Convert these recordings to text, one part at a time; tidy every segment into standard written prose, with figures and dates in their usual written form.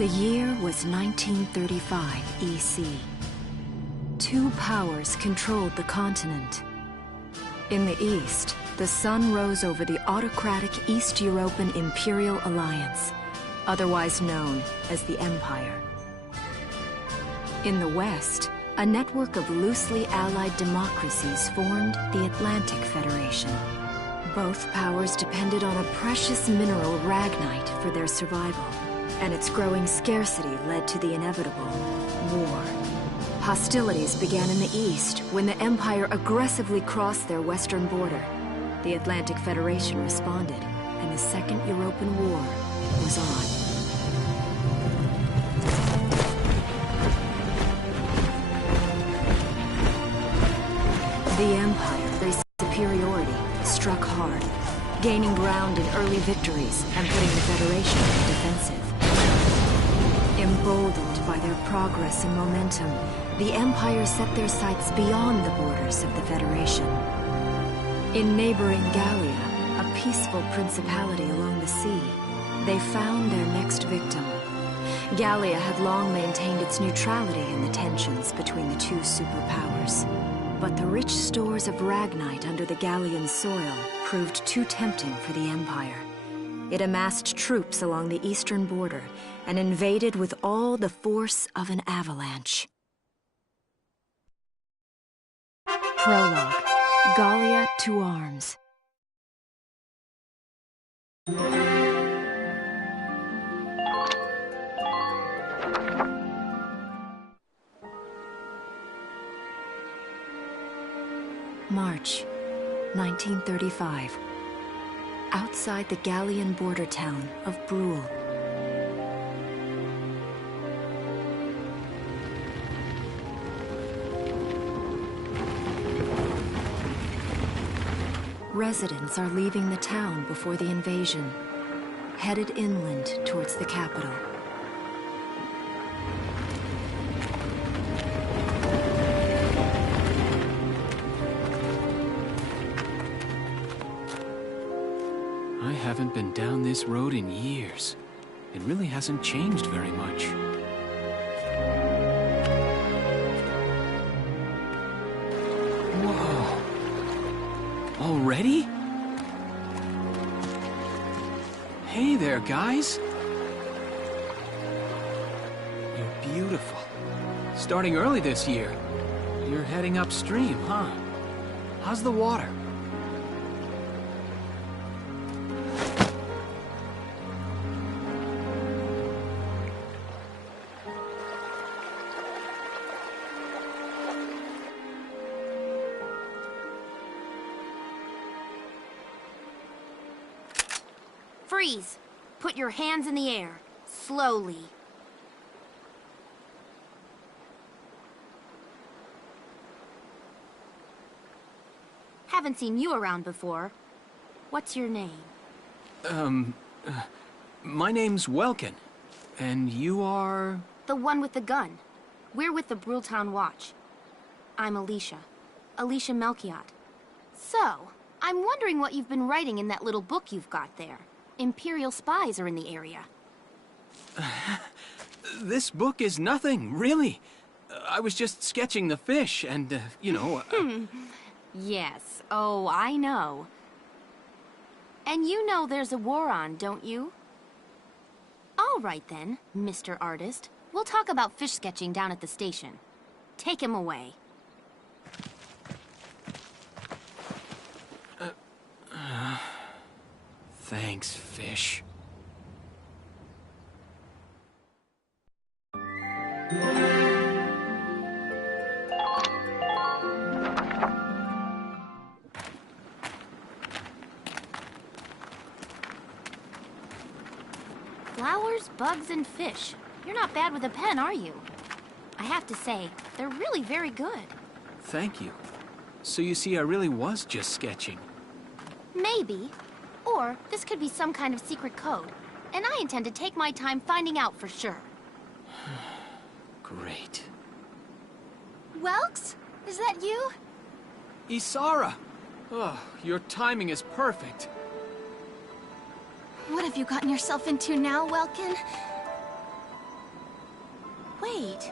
The year was 1935 EC. Two powers controlled the continent. In the east, the sun rose over the autocratic East European Imperial Alliance, otherwise known as the Empire. In the west, a network of loosely allied democracies formed the Atlantic Federation. Both powers depended on a precious mineral ragnite for their survival, and its growing scarcity led to the inevitable war. Hostilities began in the east when the Empire aggressively crossed their western border. The Atlantic Federation responded, and the Second European War was on. The Empire's superiority struck hard, gaining ground in early victories and putting the Federation on the defensive. Emboldened by their progress and momentum, the Empire set their sights beyond the borders of the Federation. In neighboring Gallia, a peaceful principality along the sea, they found their next victim. Gallia had long maintained its neutrality in the tensions between the two superpowers. But the rich stores of ragnite under the Gallian soil proved too tempting for the Empire. It amassed troops along the eastern border and invaded with all the force of an avalanche. Prologue. Gallia to arms. March, 1935. Outside the Gallian border town of Brule. Residents are leaving the town before the invasion, headed inland towards the capital. I haven't been down this road in years. It really hasn't changed very much. Whoa! Already? Hey there, guys! You're beautiful. Starting early this year. You're heading upstream, huh? How's the water? Freeze! Put your hands in the air. Slowly. Haven't seen you around before. What's your name? My name's Welkin. And you are? The one with the gun. We're with the Bruletown Watch. I'm Alicia. Alicia Melchiot. So, I'm wondering what you've been writing in that little book you've got there. Imperial spies are in the area. This book is nothing, really. I was just sketching the fish and, you know... Yes. Oh, I know. And you know there's a war on, don't you? All right then, Mr. Artist. We'll talk about fish sketching down at the station. Take him away. Thanks, fish. Flowers, bugs, and fish. You're not bad with a pen, are you? I have to say, they're really very good. Thank you. So you see, I really was just sketching. Maybe. Or this could be some kind of secret code. And I intend to take my time finding out for sure. Great. Welks? Is that you? Isara! Oh, your timing is perfect. What have you gotten yourself into now, Welkin? Wait.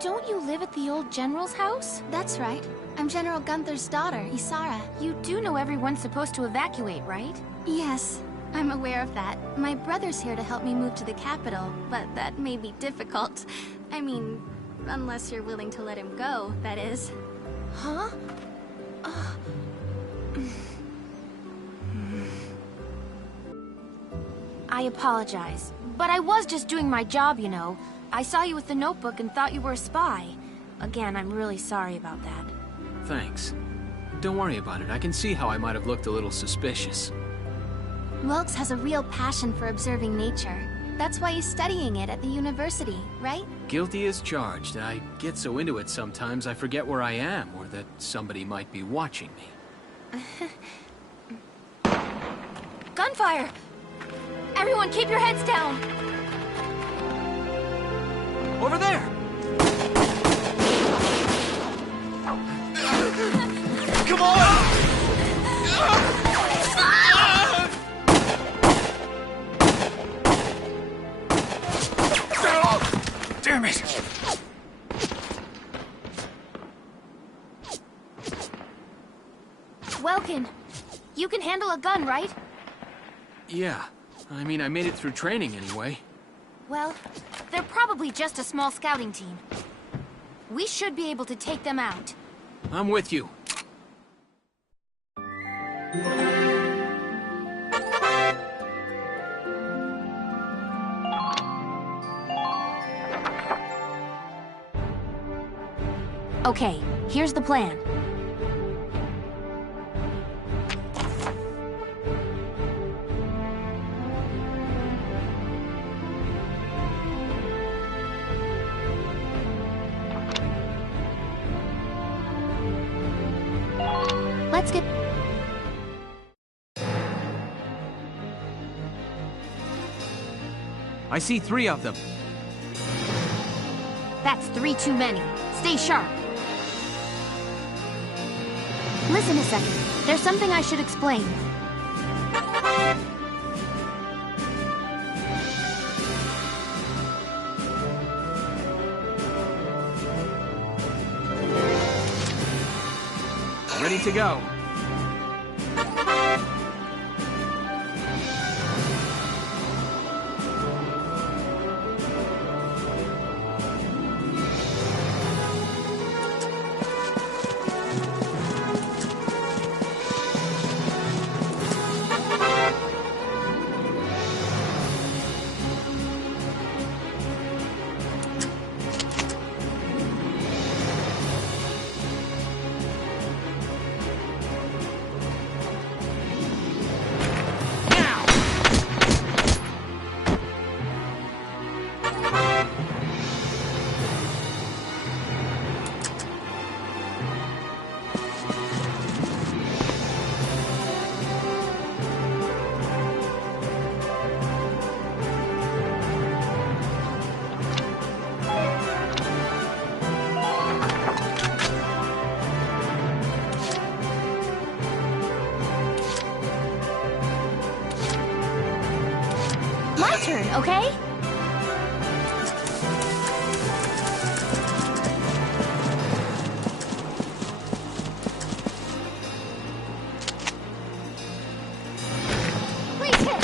Don't you live at the old general's house? That's right. I'm General Gunther's daughter, Isara. You do know everyone's supposed to evacuate, right? Yes, I'm aware of that. My brother's here to help me move to the capital, but that may be difficult. I mean, unless you're willing to let him go, that is. Huh? I apologize, but I was just doing my job, you know. I saw you with the notebook and thought you were a spy. Again, I'm really sorry about that. Thanks. Don't worry about it. I can see how I might have looked a little suspicious. Wilkes has a real passion for observing nature. That's why he's studying it at the university, right? Guilty as charged. I get so into it sometimes I forget where I am, or that somebody might be watching me. Gunfire! Everyone keep your heads down! Over there! Come on! Damn it! Welkin, you can handle a gun, right? Yeah. I mean, I made it through training anyway. Well, they're probably just a small scouting team. We should be able to take them out. I'm with you. Okay, here's the plan. Let's get... I see 3 of them. That's 3 too many. Stay sharp. Listen a second. There's something I should explain. Ready to go. Turn, okay? Please hit.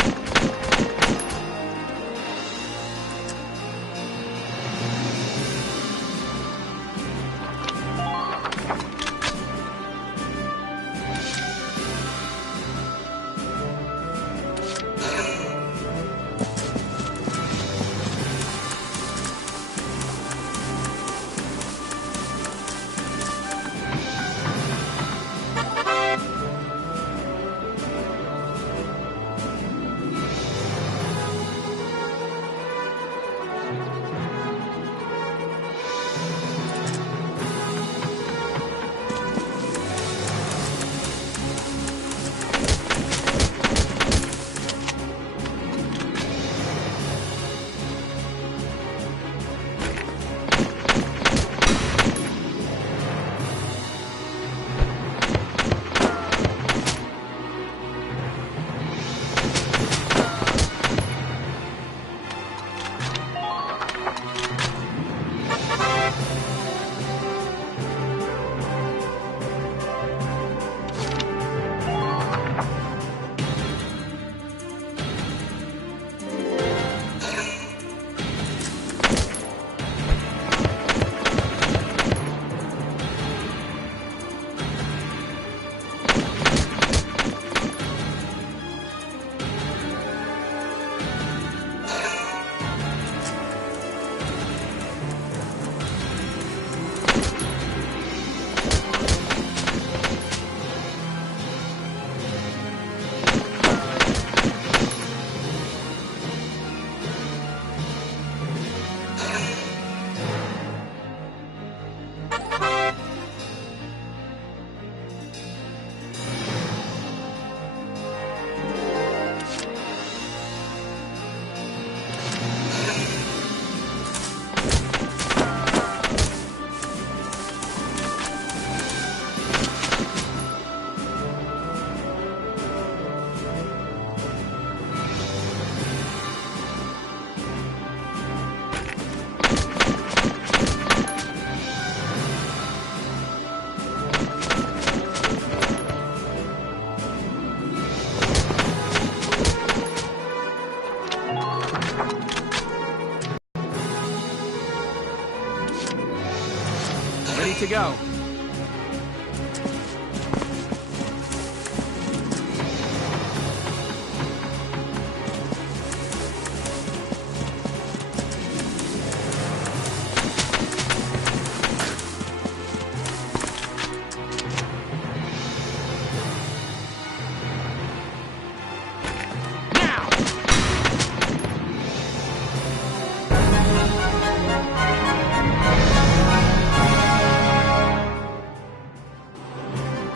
to go.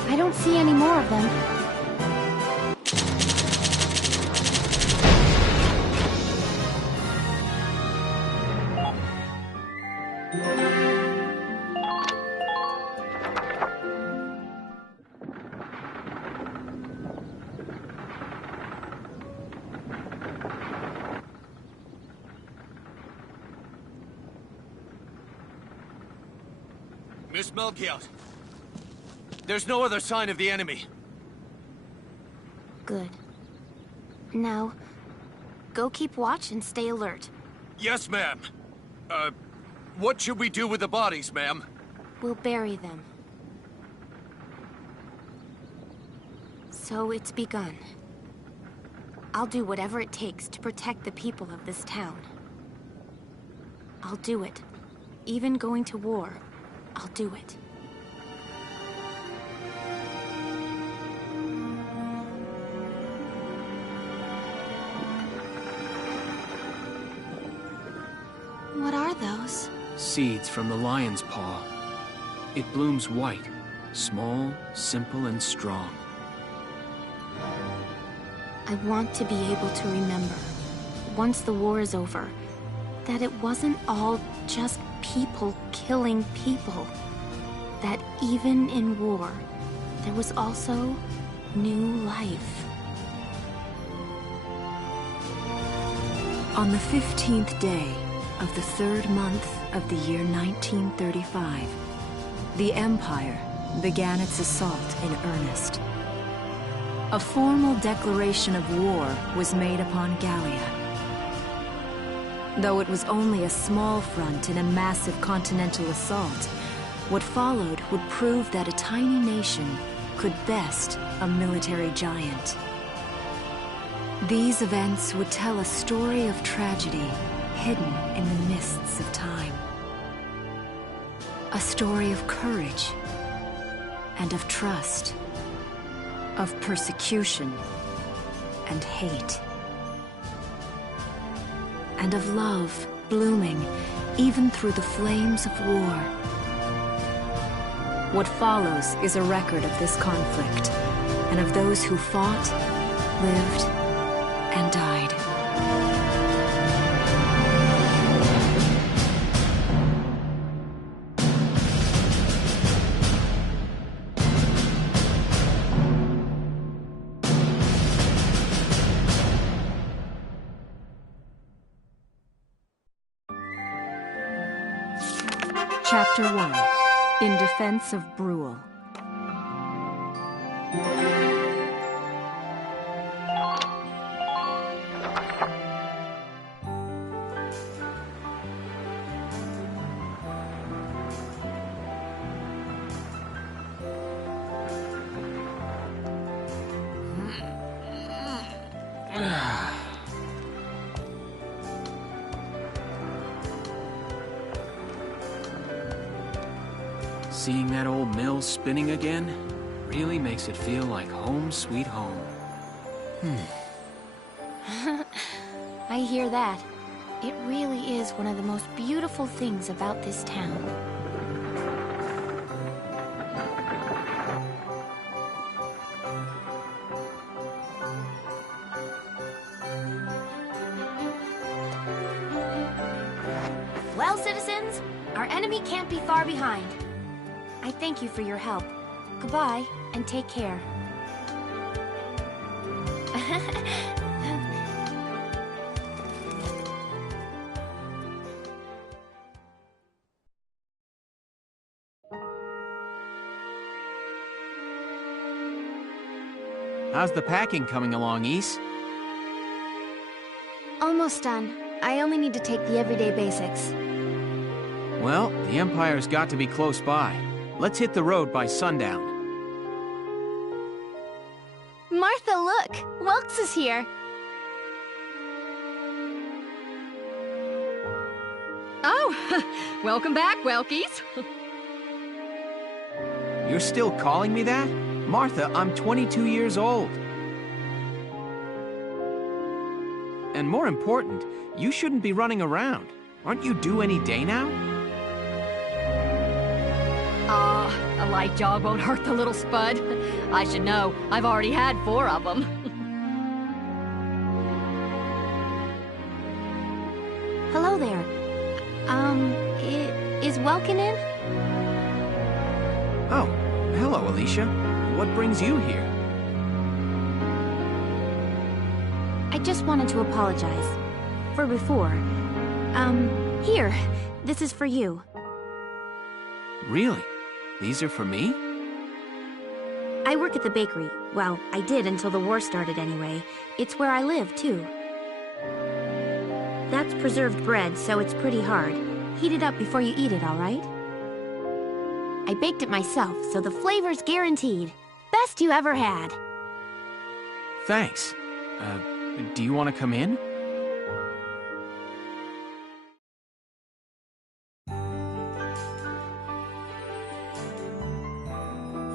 I don't see any more of them. Miss Melchiot, there's no other sign of the enemy. Good. Now, go keep watch and stay alert. Yes, ma'am. What should we do with the bodies, ma'am? We'll bury them. So it's begun. I'll do whatever it takes to protect the people of this town. I'll do it. Even going to war, I'll do it. What are those? Seeds from the lion's paw. It blooms white, small, simple, and strong. I want to be able to remember, once the war is over, that it wasn't all just people killing people. That even in war, there was also new life. On the 15th day of the 3rd month of the year 1935, the Empire began its assault in earnest. A formal declaration of war was made upon Gallia. Though it was only a small front in a massive continental assault, what followed would prove that a tiny nation could best a military giant. These events would tell a story of tragedy hidden in the mists of time. A story of courage and of trust, of persecution and hate, and of love blooming even through the flames of war. What follows is a record of this conflict, and of those who fought, lived, and died. Chapter 1. In Defense of Brule. Seeing that old mill spinning again really makes it feel like home sweet home. I hear that. It really is one of the most beautiful things about this town. Well, citizens, our enemy can't be far behind. I thank you for your help. Goodbye, and take care. How's the packing coming along, Ys? Almost done. I only need to take the everyday basics. Well, the Empire's got to be close by. Let's hit the road by sundown. Martha, look! Welks is here! Oh, welcome back, Welkies. You're still calling me that? Martha, I'm 22 years old. And more important, you shouldn't be running around. Aren't you due any day now? A light jog won't hurt the little spud. I should know. I've already had 4 of them. Hello there. Is Welkin in? Oh, hello, Alicia. What brings you here? I just wanted to apologize. For before. Here. This is for you. Really? These are for me? I work at the bakery. Well, I did until the war started anyway. It's where I live, too. That's preserved bread, so it's pretty hard. Heat it up before you eat it, all right? I baked it myself, so the flavor's guaranteed. Best you ever had. Thanks. Do you want to come in?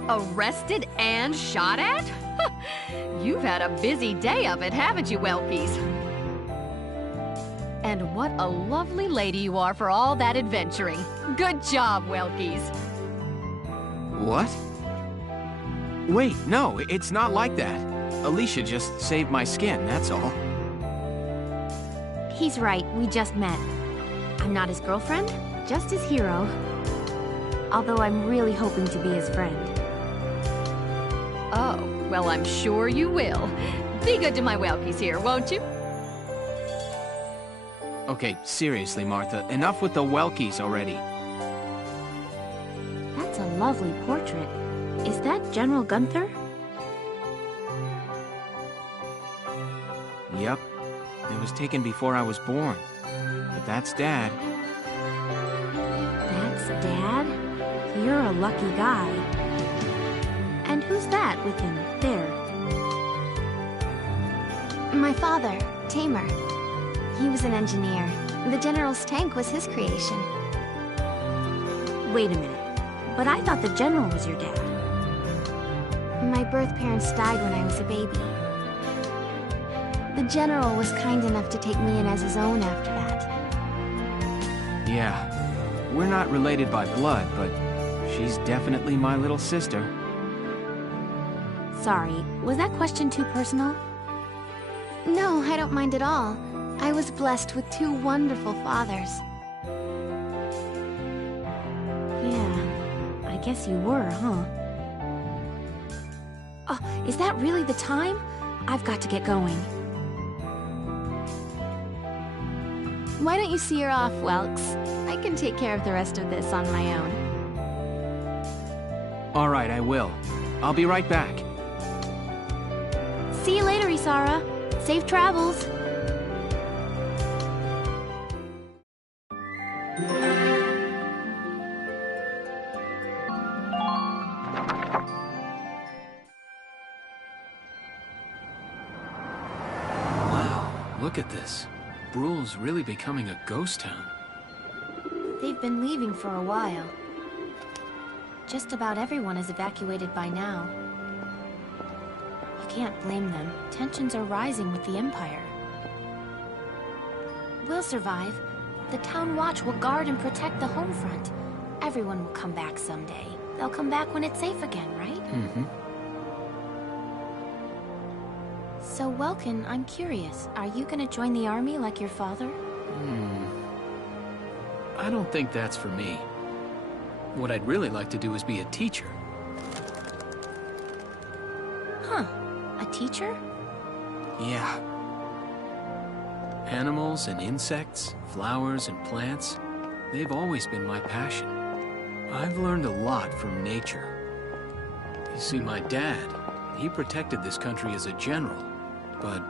Arrested and shot at? You've had a busy day of it, haven't you, Welkies? And what a lovely lady you are for all that adventuring. Good job, Welkies. What? Wait, no, it's not like that. Alicia just saved my skin, that's all. He's right, we just met. I'm not his girlfriend, just his hero. Although I'm really hoping to be his friend. Oh, well, I'm sure you will. Be good to my Welkies here, won't you? Okay, seriously, Martha, enough with the Welkies already. That's a lovely portrait. Is that General Gunther? Yep. It was taken before I was born. But that's Dad. That's Dad? You're a lucky guy. And who's that with him, there? My father, Tamer. He was an engineer. The General's tank was his creation. Wait a minute. But I thought the General was your dad. My birth parents died when I was a baby. The General was kind enough to take me in as his own after that. Yeah. We're not related by blood, but she's definitely my little sister. Sorry, was that question too personal? No, I don't mind at all. I was blessed with 2 wonderful fathers. Yeah, I guess you were, huh? Oh, is that really the time? I've got to get going. Why don't you see her off, Welks? I can take care of the rest of this on my own. All right, I will. I'll be right back. See you later, Isara. Safe travels. Wow, look at this. Bruhl's really becoming a ghost town. They've been leaving for a while. Just about everyone is evacuated by now. You can't blame them. Tensions are rising with the Empire. We'll survive. The Town Watch will guard and protect the home front. Everyone will come back someday. They'll come back when it's safe again, right? Mm-hmm. So, Welkin, I'm curious. Are you gonna join the army like your father? I don't think that's for me. What I'd really like to do is be a teacher. Huh. A teacher? Yeah. Animals and insects, flowers and plants, they've always been my passion. I've learned a lot from nature. You see, my dad, he protected this country as a general, but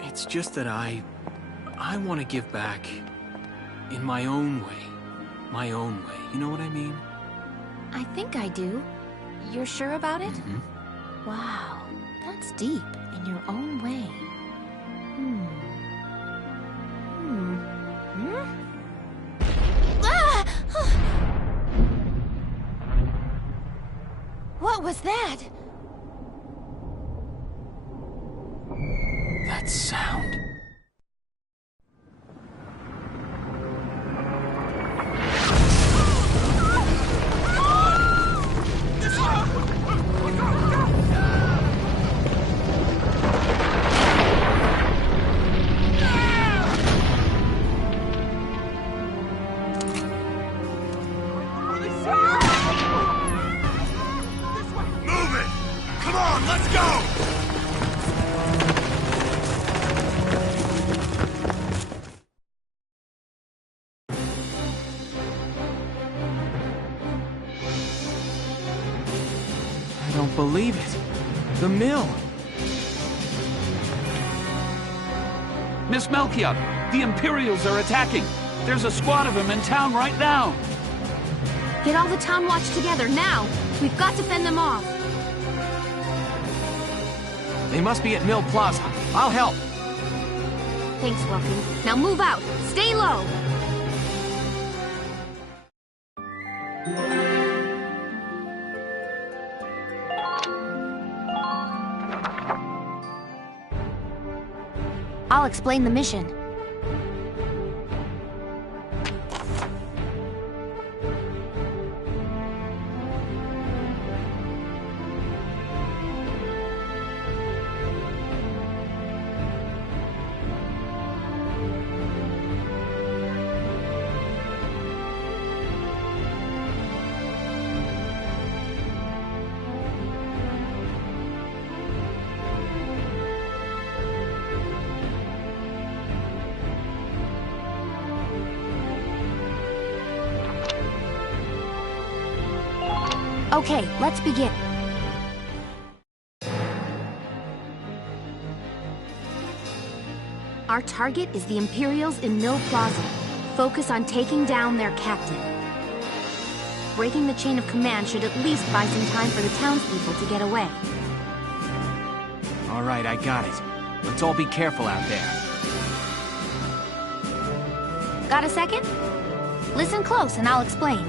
it's just that I want to give back in my own way. My own way, you know what I mean? I think I do. You're sure about it? Mm-hmm. Wow, that's deep in your own way. Ah! What was that? That sound. Move it! Come on, let's go! I don't believe it. The mill. Miss Melchior, the Imperials are attacking. There's a squad of them in town right now. Get all the town watch together, now! We've got to fend them off. They must be at Mill Plaza. I'll help. Thanks, Welkin. Now move out. Stay low! I'll explain the mission. Okay, let's begin. Our target is the Imperials in Mill Plaza. Focus on taking down their captain. Breaking the chain of command should at least buy some time for the townspeople to get away. All right, I got it. Let's all be careful out there. Got a second? Listen close and I'll explain.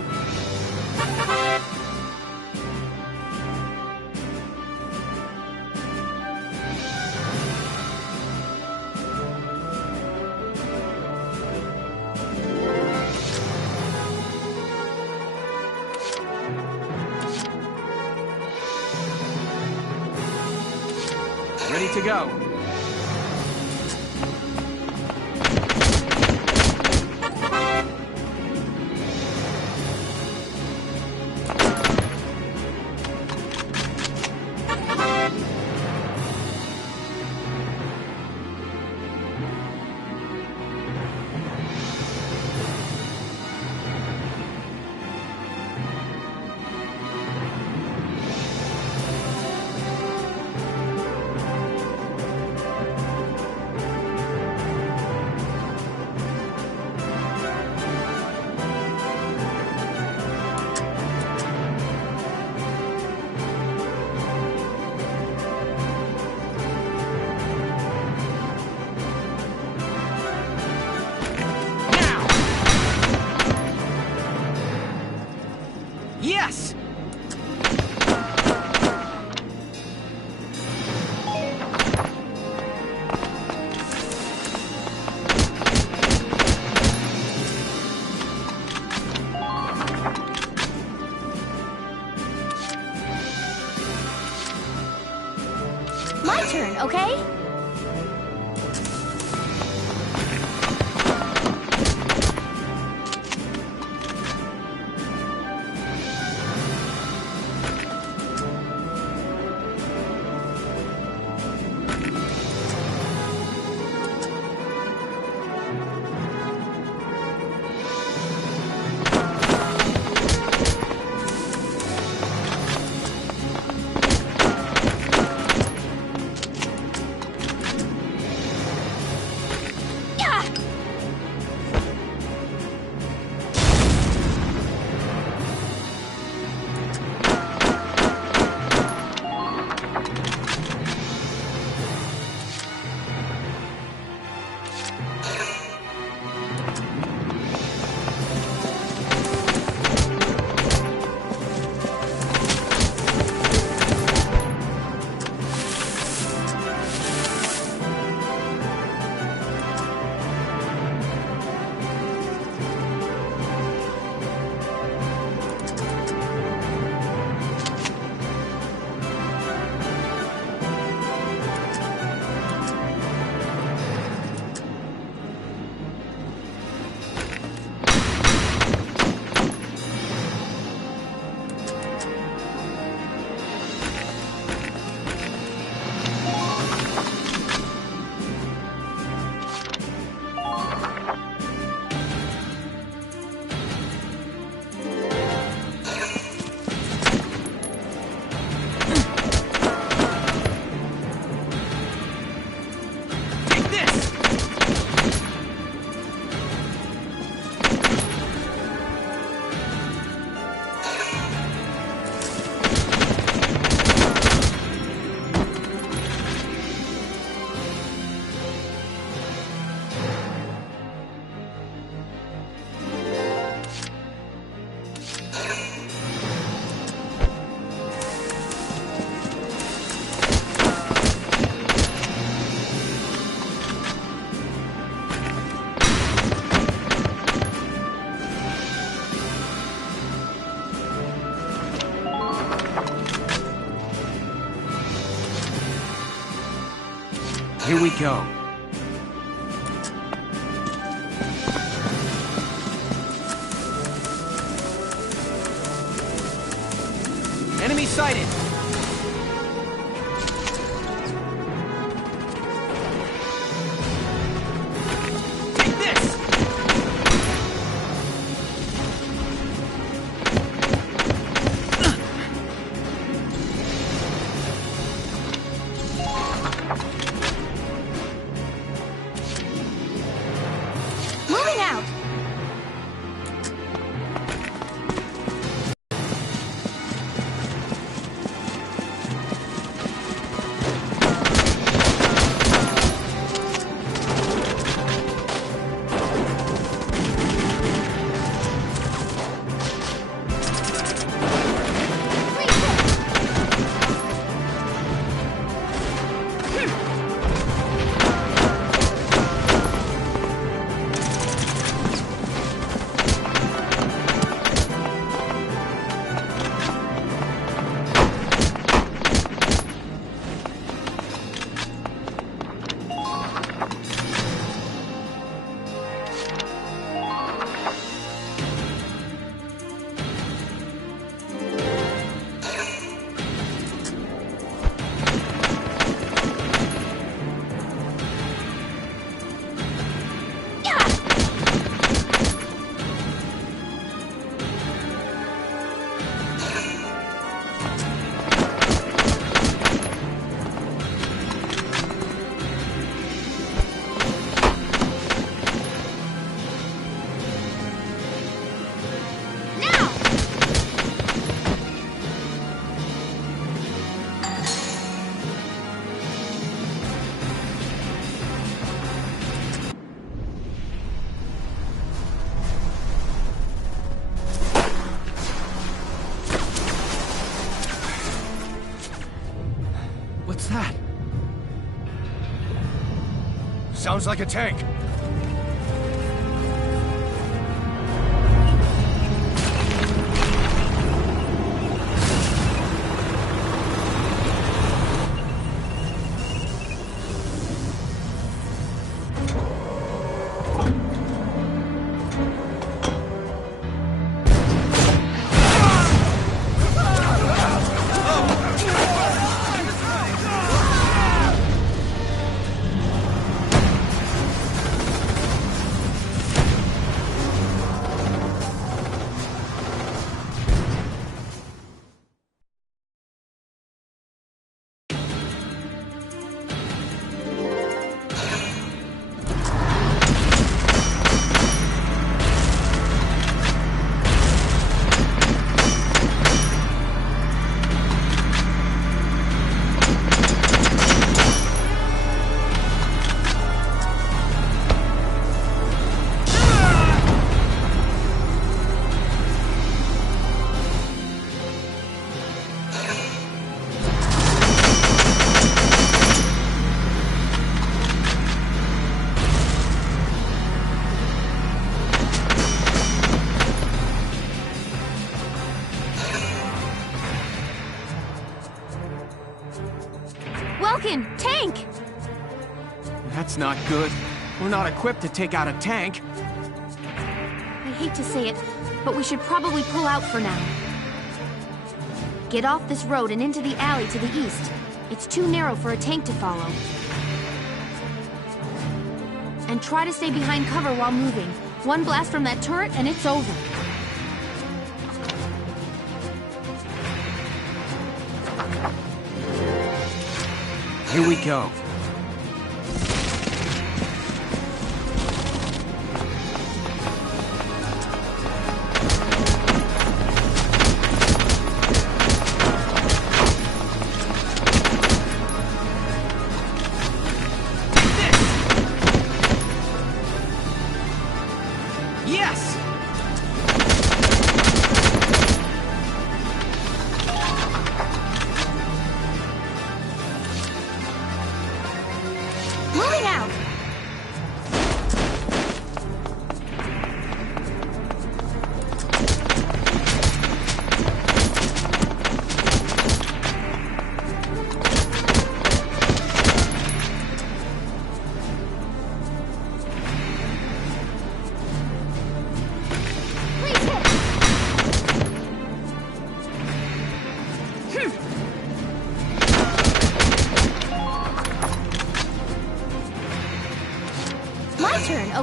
Ready to go. Yes! My turn, okay? Here we go. Enemy sighted! Take this! Moving out! What's that? Sounds like a tank. Welkin, tank! That's not good. We're not equipped to take out a tank. I hate to say it, but we should probably pull out for now. Get off this road and into the alley to the east. It's too narrow for a tank to follow. And try to stay behind cover while moving. One blast from that turret and it's over. Here we go. Yes! Moving out!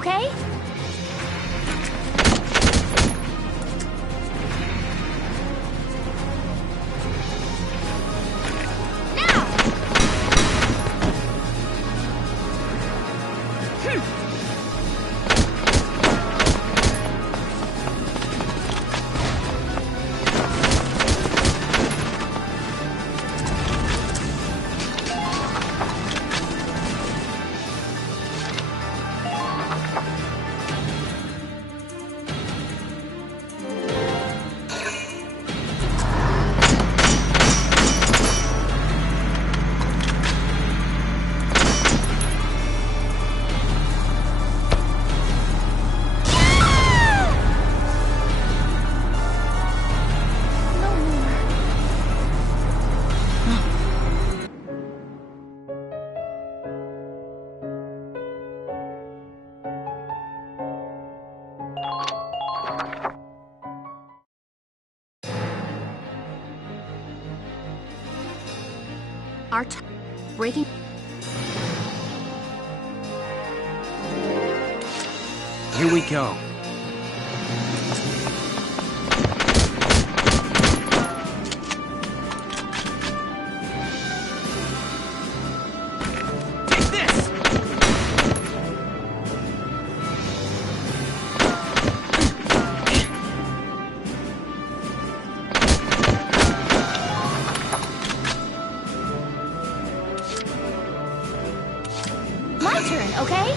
okay? Our breaking. Here we go. Take this! My turn, okay?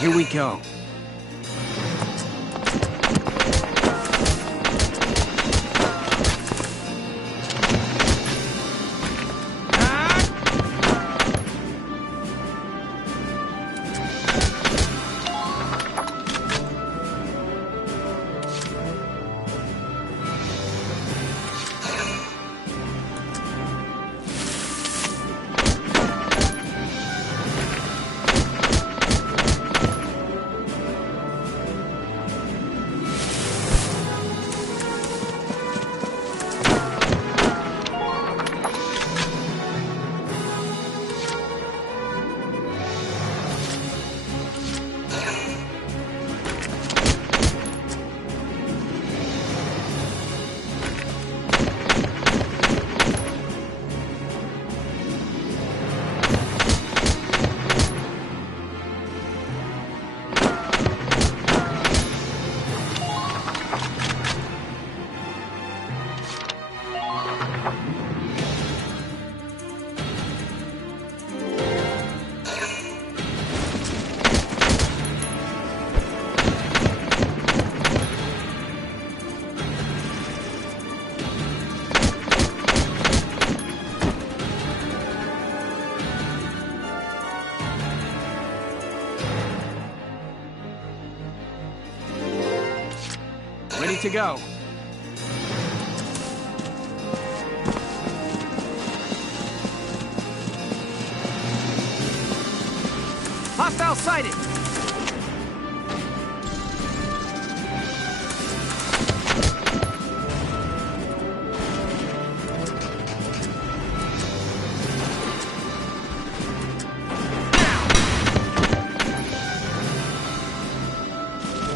Here we go. Ready to go. Hostile sighted!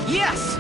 Yes!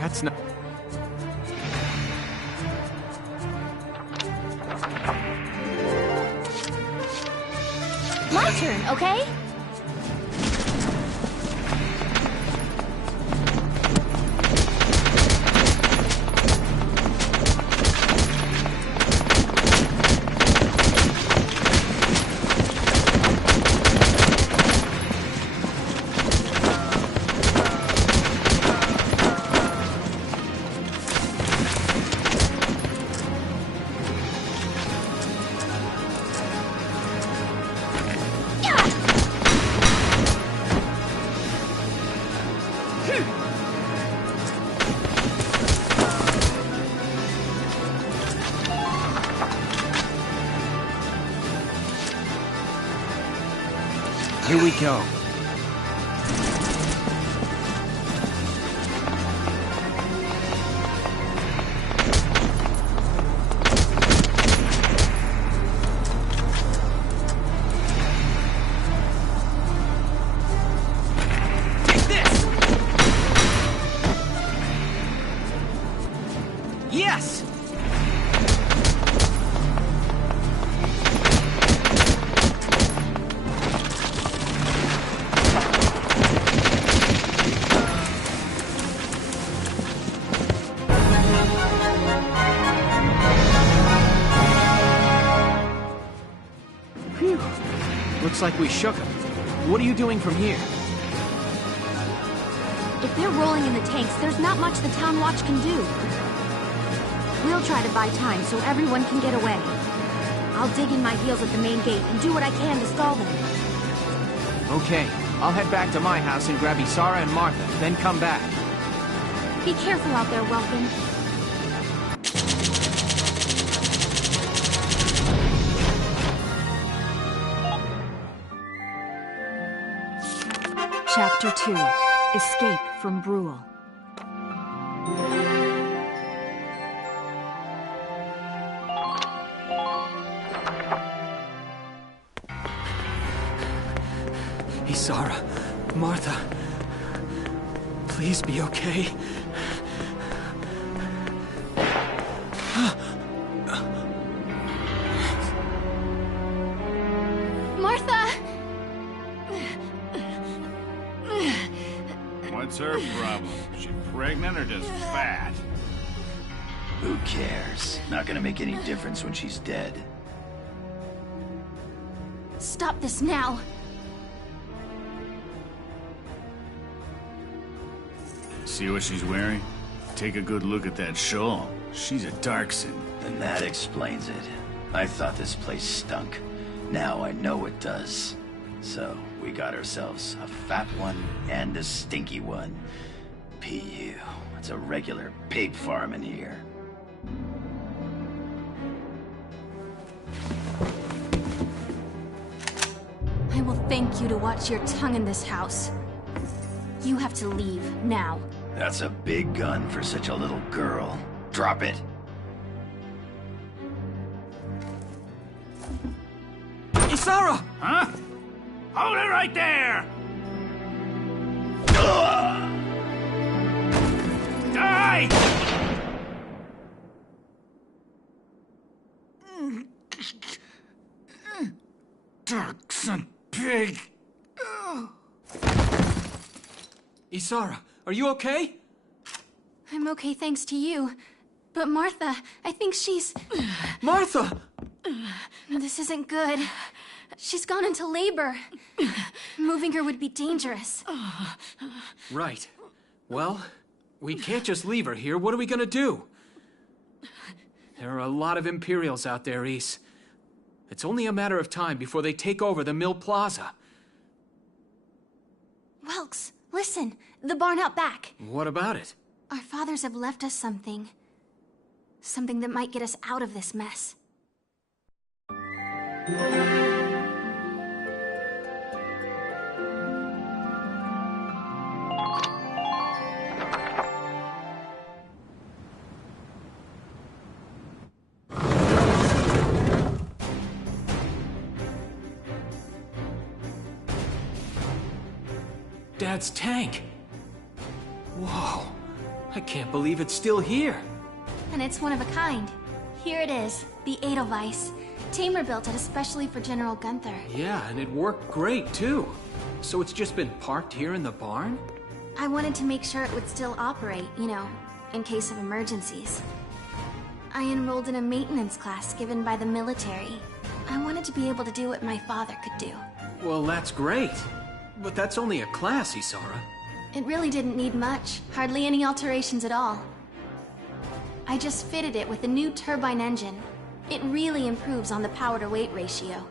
That's not... My turn, okay? Here we go. Take this! Yes! Looks like we shook them. What are you doing from here? If they're rolling in the tanks, there's not much the Town Watch can do. We'll try to buy time so everyone can get away. I'll dig in my heels at the main gate and do what I can to stall them. Okay, I'll head back to my house and grab Isara and Martha, then come back. Be careful out there, Welkin. Chapter 2. Escape from Brule. Isara, Martha, please be okay. Martha! What's her problem? She pregnant or just fat? Who cares? Not gonna make any difference when she's dead. Stop this now! See what she's wearing? Take a good look at that shawl. She's a Darkson. Then that explains it. I thought this place stunk. Now I know it does. So, we got ourselves a fat one and a stinky one. PU. It's a regular pig farm in here. I will thank you to watch your tongue in this house. You have to leave, now. That's a big gun for such a little girl. Drop it. Isara! Huh? Hold it right there! Die! Darkson pig! Isara, are you okay? I'm okay thanks to you. But Martha, I think she's... Martha! This isn't good. She's gone into labor. Moving her would be dangerous. Right. Well, we can't just leave her here. What are we gonna do? There are a lot of Imperials out there, Ys. It's only a matter of time before they take over the Mill Plaza. Welks, listen. The barn out back. What about it? Our fathers have left us something. Something that might get us out of this mess. Dad's tank. Whoa. I can't believe it's still here. And it's one of a kind. Here it is, the Edelweiss. Tamer built it especially for General Gunther. Yeah, and it worked great, too. So it's just been parked here in the barn? I wanted to make sure it would still operate, you know, in case of emergencies. I enrolled in a maintenance class given by the military. I wanted to be able to do what my father could do. Well, that's great. But that's only a class, Isara. It really didn't need much. Hardly any alterations at all. I just fitted it with a new turbine engine. It really improves on the power-to-weight ratio.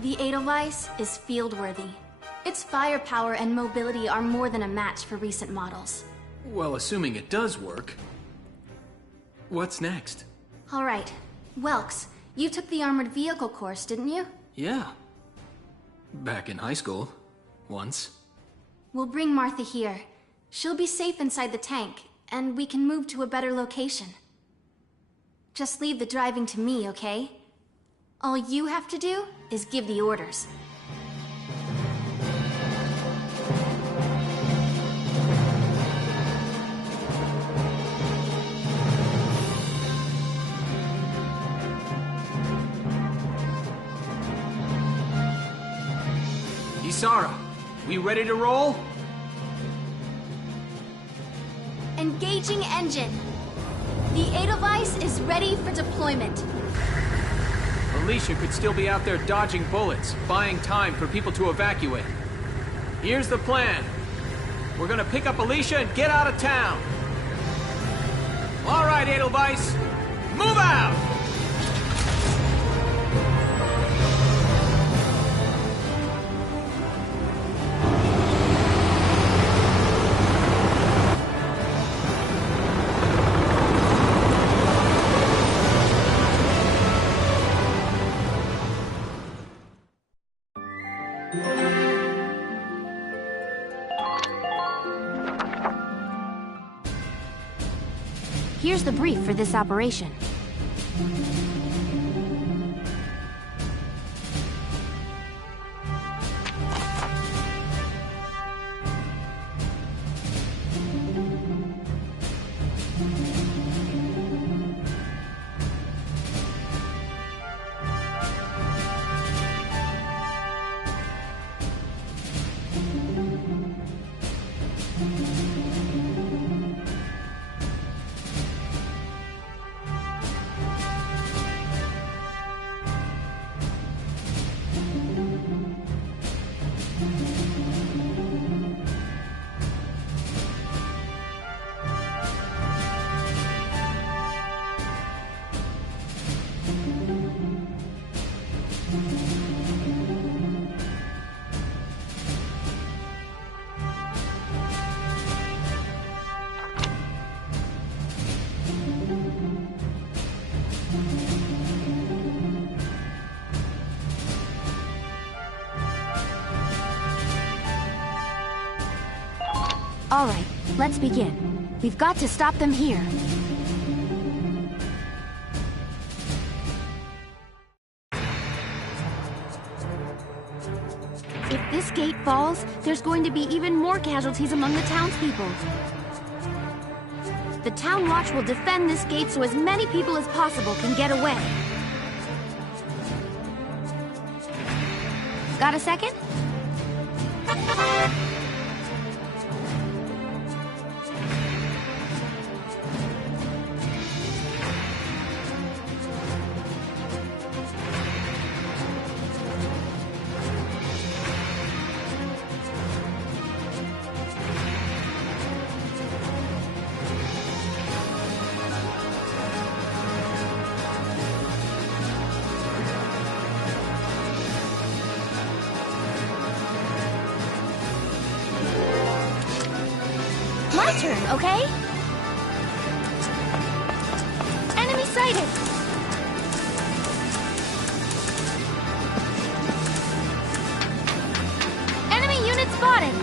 The Edelweiss is field-worthy. Its firepower and mobility are more than a match for recent models. Well, assuming it does work. What's next? All right. Welks, you took the armored vehicle course, didn't you? Yeah. Back in high school. Once. We'll bring Martha here. She'll be safe inside the tank, and we can move to a better location. Just leave the driving to me, okay? All you have to do is give the orders. Isara, we ready to roll? Engaging engine. The Edelweiss is ready for deployment. Alicia could still be out there dodging bullets, buying time for people to evacuate. Here's the plan. We're gonna pick up Alicia and get out of town. All right, Edelweiss, move out! Here's the brief for this operation. All right, let's begin. We've got to stop them here. If this gate falls, there's going to be even more casualties among the townspeople. The Town Watch will defend this gate so as many people as possible can get away. Got a second? My turn, okay? Enemy sighted! Enemy unit spotted!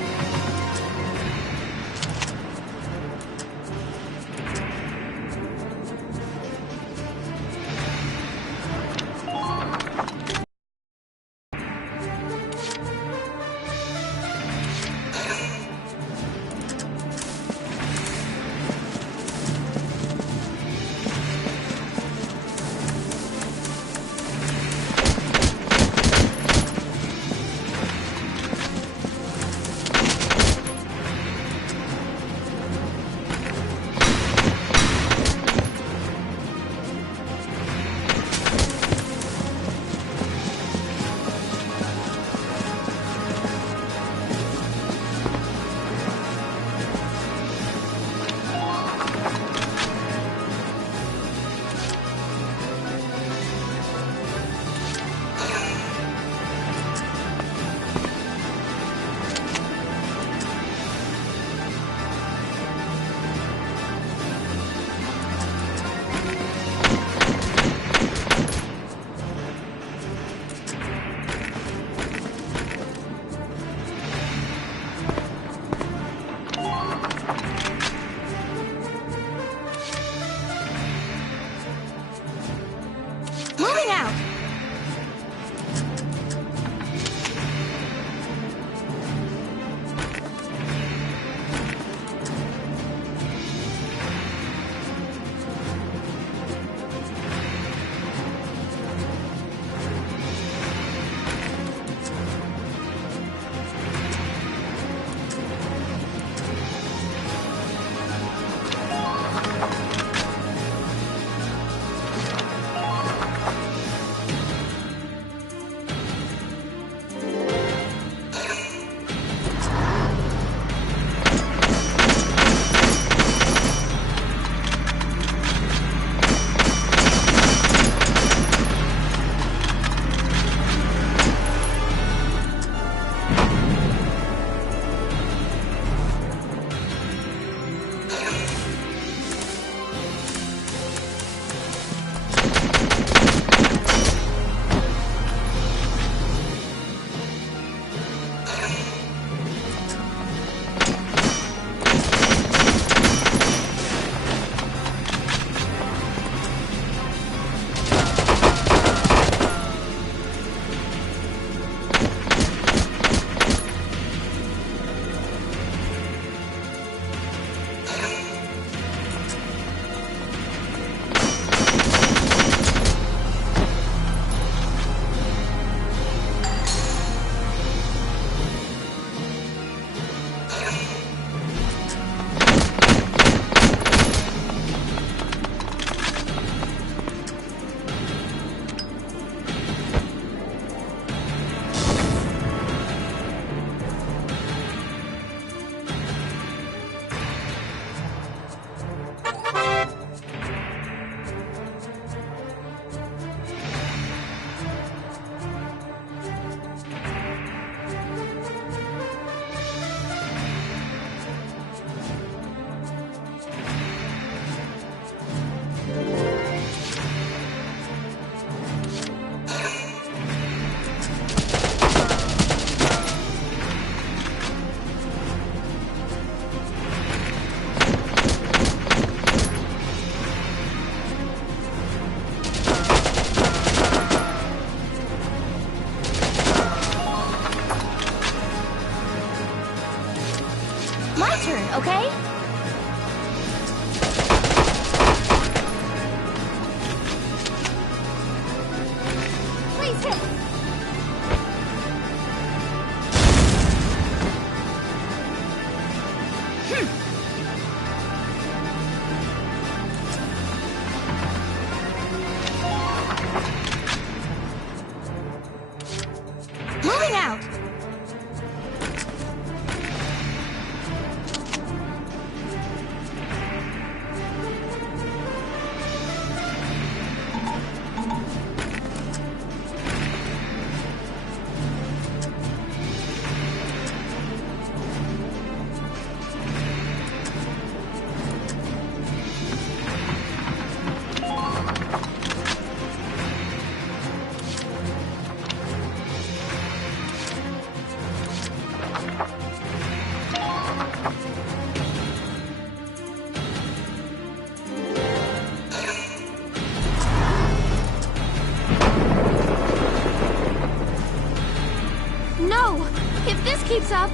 this up?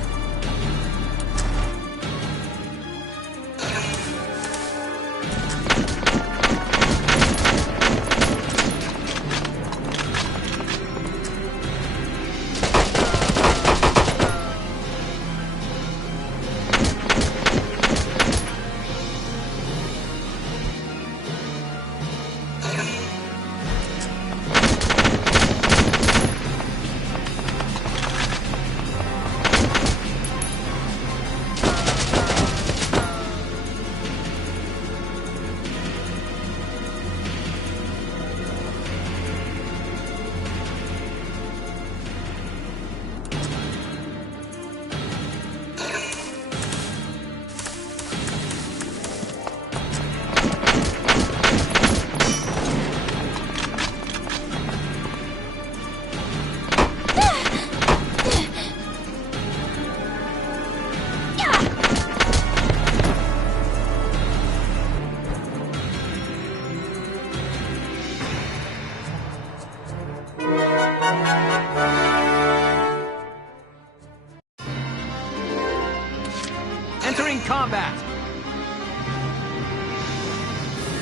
Entering combat!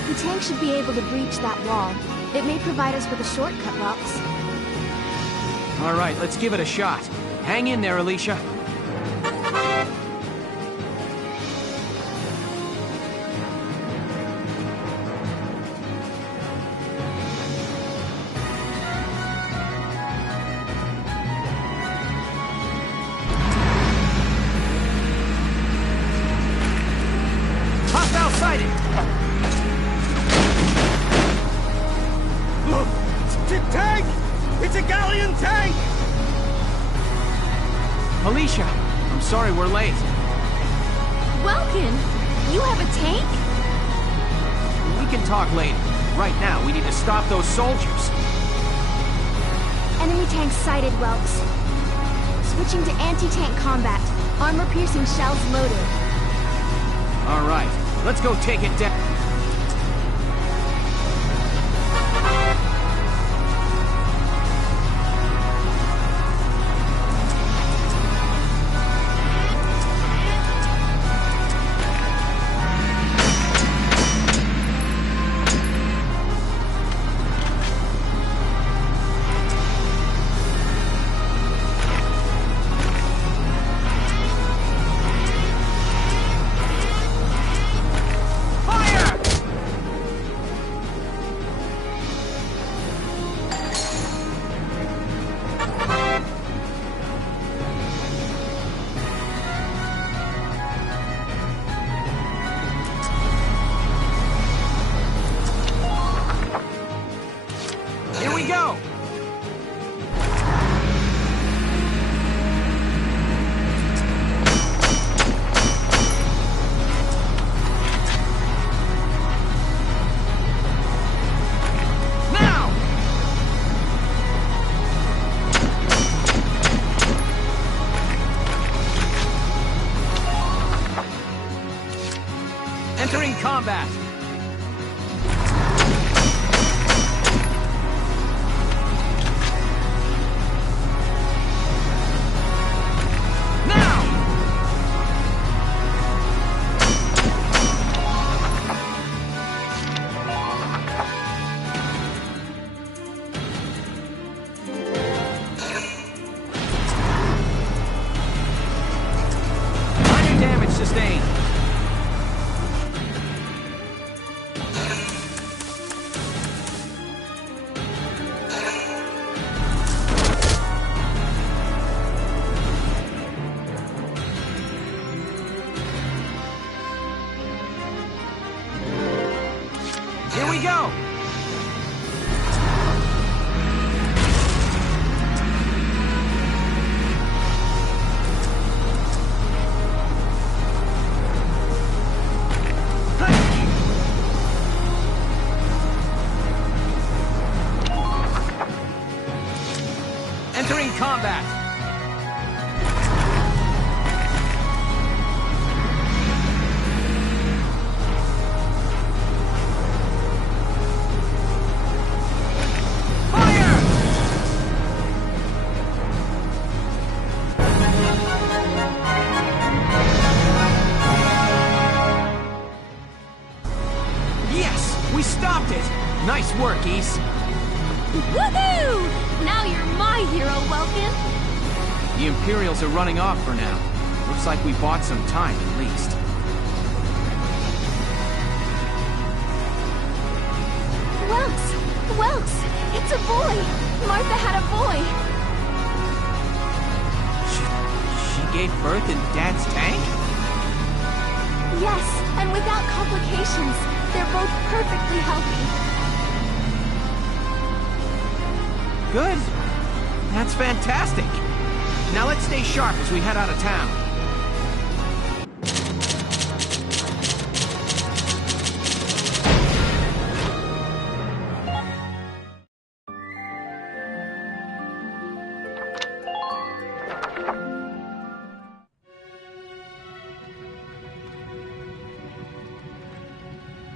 The tank should be able to breach that wall. It may provide us with a shortcut, Valks. All right, let's give it a shot. Hang in there, Alicia. Hostile sighted! Look! Tank! It's a galleon tank! Alicia, I'm sorry we're late. Welkin, you have a tank? We can talk later. Right now, we need to stop those soldiers. Enemy tank sighted, Welks. Switching to anti-tank combat. Armor-piercing shells loaded. All right, let's go take it down. Here we go! Now! Entering combat! Damage sustained. Here we go. Entering combat. Fire! Yes! We stopped it! Nice work, Ys. Woohoo! Now you're my hero, Welkin. The Imperials are running off for now. Looks like we bought some time, at least. Welks! It's a boy! Martha had a boy! She gave birth in Dad's tank? Yes, and without complications. They're both perfectly healthy. Good. That's fantastic. Now let's stay sharp as we head out of town.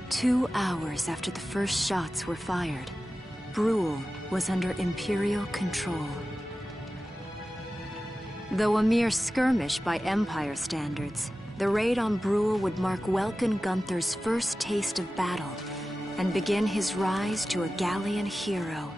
Two hours after the first shots were fired, Brule was under Imperial control. Though a mere skirmish by Empire standards, the raid on Brule would mark Welkin Gunther's first taste of battle and begin his rise to a Gallian hero.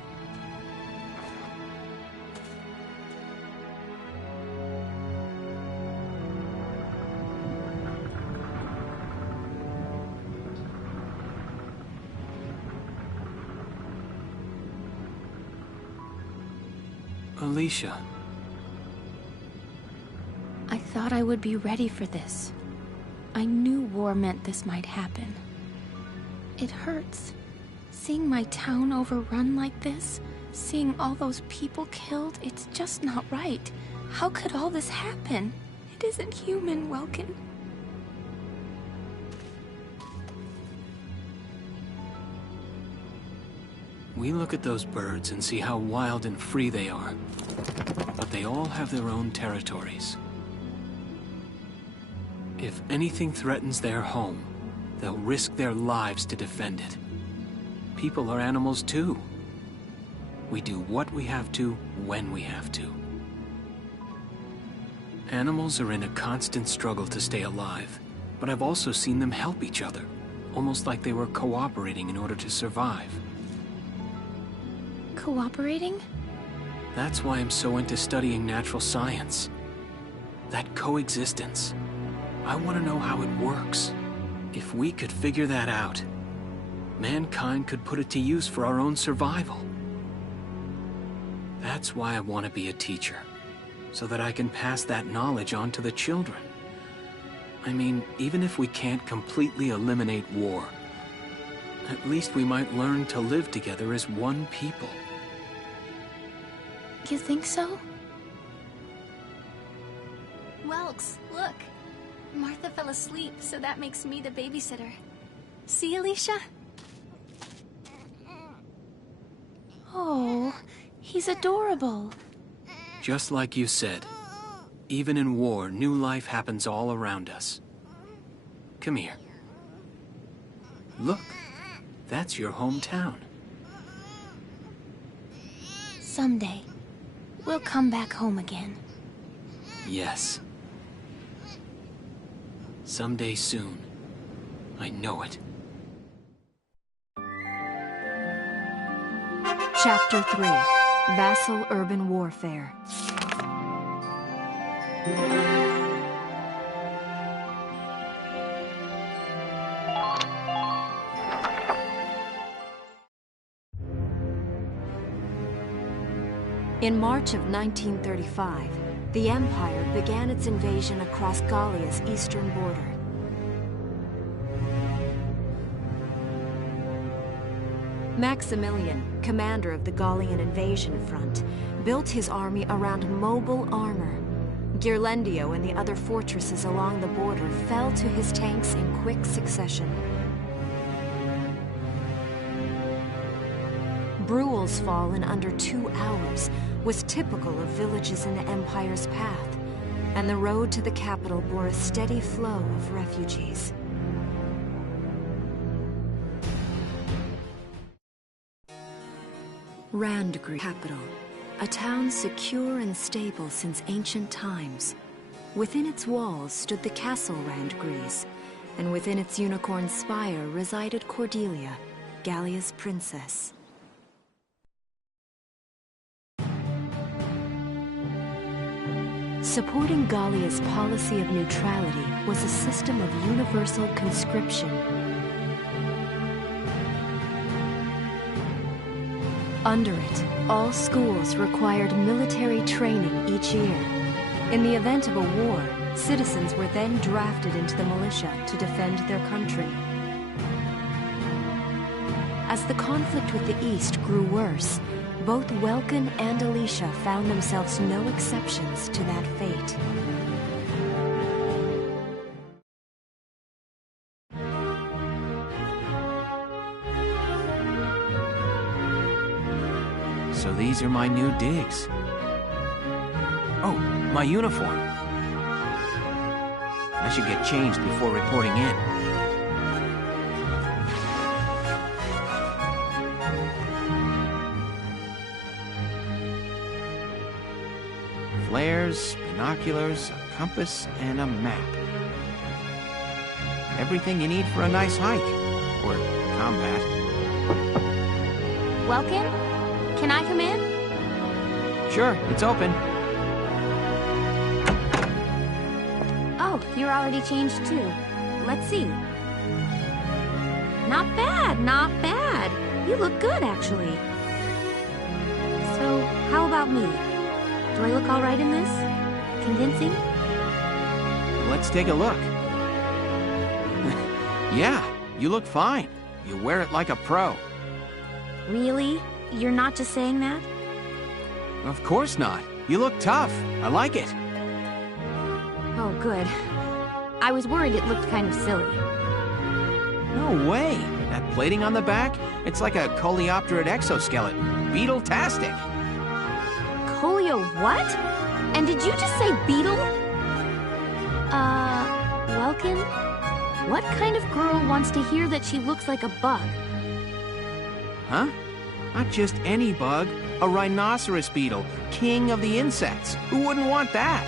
Alicia. I thought I would be ready for this. I knew war meant this might happen. It hurts. Seeing my town overrun like this, seeing all those people killed, it's just not right. How could all this happen? It isn't human, Welkin. We look at those birds and see how wild and free they are. But they all have their own territories. If anything threatens their home, they'll risk their lives to defend it. People are animals too. We do what we have to, when we have to. Animals are in a constant struggle to stay alive, but I've also seen them help each other, almost like they were cooperating in order to survive. Cooperating? That's why I'm so into studying natural science. That coexistence. I want to know how it works. If we could figure that out, mankind could put it to use for our own survival. That's why I want to be a teacher, so that I can pass that knowledge on to the children. I mean, even if we can't completely eliminate war, at least we might learn to live together as one people. You think so? Welks, look. Martha fell asleep, so that makes me the babysitter. See, Alicia? Oh, he's adorable. Just like you said, even in war, new life happens all around us. Come here. Look, that's your hometown. Someday, we'll come back home again. Yes. Someday soon. I know it. Chapter 3, Vassal Urban Warfare. In March of 1935, the Empire began its invasion across Gallia's eastern border. Maximilian, commander of the Gallian invasion front, built his army around mobile armor. Ghirlandaio and the other fortresses along the border fell to his tanks in quick succession. Brule's fall in under 2 hours was typical of villages in the Empire's path, and the road to the capital bore a steady flow of refugees. Randgriz capital, a town secure and stable since ancient times. Within its walls stood the castle Randgriz, and within its unicorn spire resided Cordelia, Gallia's princess. Supporting Gallia's policy of neutrality was a system of universal conscription. Under it, all schools required military training each year. In the event of a war, citizens were then drafted into the militia to defend their country. As the conflict with the East grew worse, both Welkin and Alicia found themselves no exceptions to that fate. So these are my new digs. Oh, my uniform. I should get changed before reporting in. Flares, binoculars, a compass, and a map. Everything you need for a nice hike. Or combat. Welkin? Can I come in? Sure, it's open. Oh, you're already changed too. Let's see. Not bad, not bad. You look good, actually. So, how about me? Do I look all right in this? Convincing? Let's take a look. Yeah, you look fine. You wear it like a pro. Really? You're not just saying that? Of course not. You look tough. I like it. Oh, good. I was worried it looked kind of silly. No way. That plating on the back? It's like a coleopterate exoskeleton. Beetle-tastic. Colio what? And did you just say beetle? Welkin? What kind of girl wants to hear that she looks like a bug? Huh? Not just any bug. A rhinoceros beetle. King of the insects. Who wouldn't want that?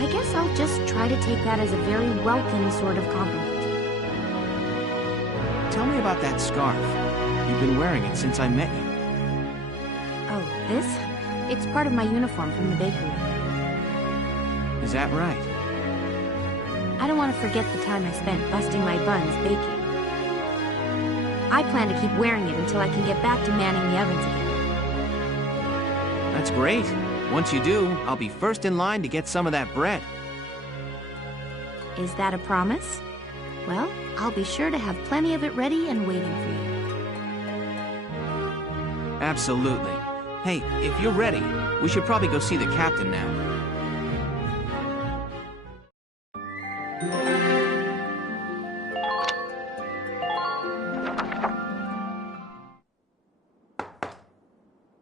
I guess I'll just try to take that as a very Welkin sort of compliment. Tell me about that scarf. You've been wearing it since I met you. Oh, this? It's part of my uniform from the bakery. Is that right? I don't want to forget the time I spent busting my buns baking. I plan to keep wearing it until I can get back to manning the ovens again. That's great. Once you do, I'll be first in line to get some of that bread. Is that a promise? Well, I'll be sure to have plenty of it ready and waiting for you. Absolutely. Hey, if you're ready, we should probably go see the captain now.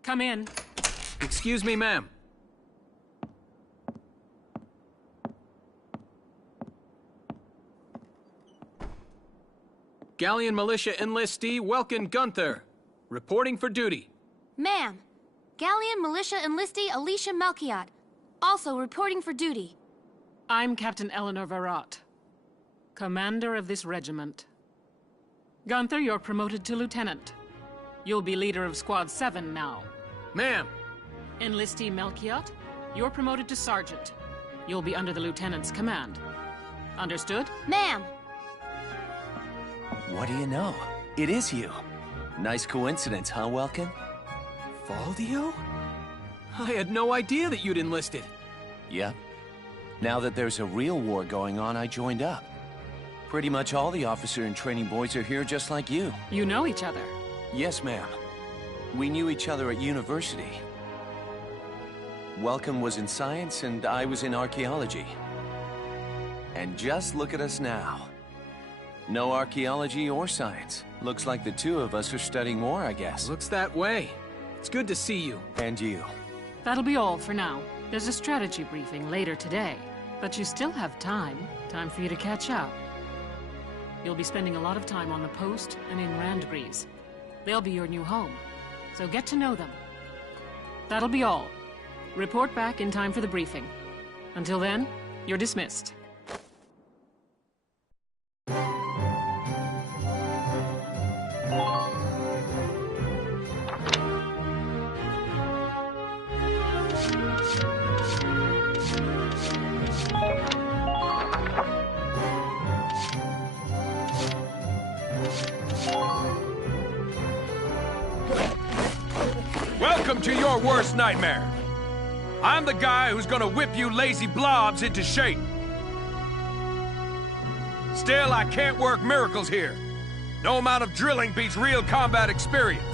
Come in. Excuse me, ma'am. Gallian Militia enlistee Welkin Gunther, reporting for duty. Ma'am, Gallian Militia enlistee Alicia Melchiot, also reporting for duty. I'm Captain Eleanor Varrot, commander of this regiment. Gunther, you're promoted to lieutenant. You'll be leader of Squad 7 now. Ma'am. Enlistee Melchiot, you're promoted to sergeant. You'll be under the lieutenant's command. Understood? Ma'am. What do you know? It is you. Nice coincidence, huh, Welkin? Valdio? I had no idea that you'd enlisted. Yep. Now that there's a real war going on, I joined up. Pretty much all the officer and training boys are here just like you. You know each other? Yes, ma'am. We knew each other at university. Welkin was in science and I was in archaeology. And just look at us now. No archaeology or science. Looks like the two of us are studying war, I guess. Looks that way. It's good to see you. And you. That'll be all for now. There's a strategy briefing later today. But you still have time. Time for you to catch up. You'll be spending a lot of time on the post and in Randgreaves. They'll be your new home. So get to know them. That'll be all. Report back in time for the briefing. Until then, you're dismissed. Welcome to your worst nightmare. I'm the guy who's gonna whip you lazy blobs into shape. Still, I can't work miracles here. No amount of drilling beats real combat experience.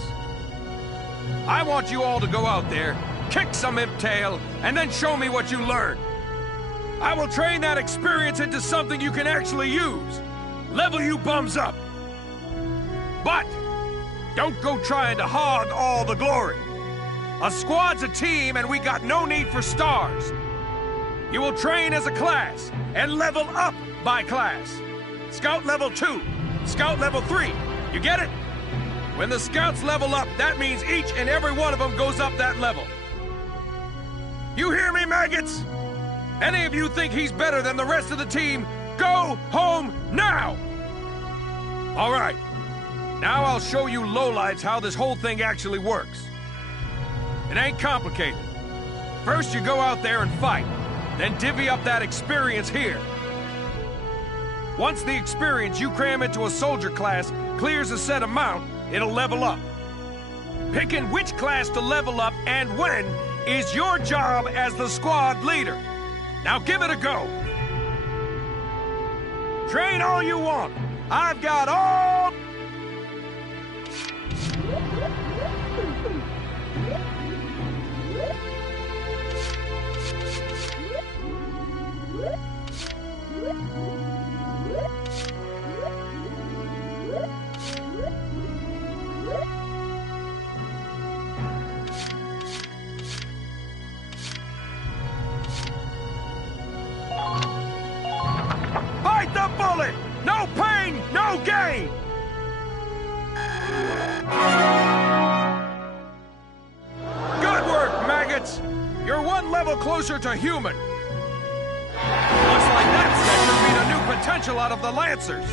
I want you all to go out there, kick some imp tail, and then show me what you learn. I will train that experience into something you can actually use. Level you bums up. But don't go trying to hog all the glory. A squad's a team, and we got no need for stars. You will train as a class, and level up by class. Scout level 2, Scout level 3. You get it? When the Scouts level up, that means each and every one of them goes up that level. You hear me, maggots? Any of you think he's better than the rest of the team, go home now! All right. Now I'll show you lowlights how this whole thing actually works. It ain't complicated. First you go out there and fight, then divvy up that experience here. Once the experience you cram into a soldier class clears a set amount, it'll level up. Picking which class to level up and when is your job as the squad leader. Now give it a go. Train all you want. I've got all... Bite the bullet! No pain, no gain! Good work, maggots! You're one level closer to human. Looks like that sector beat a new potential out of the Lancers.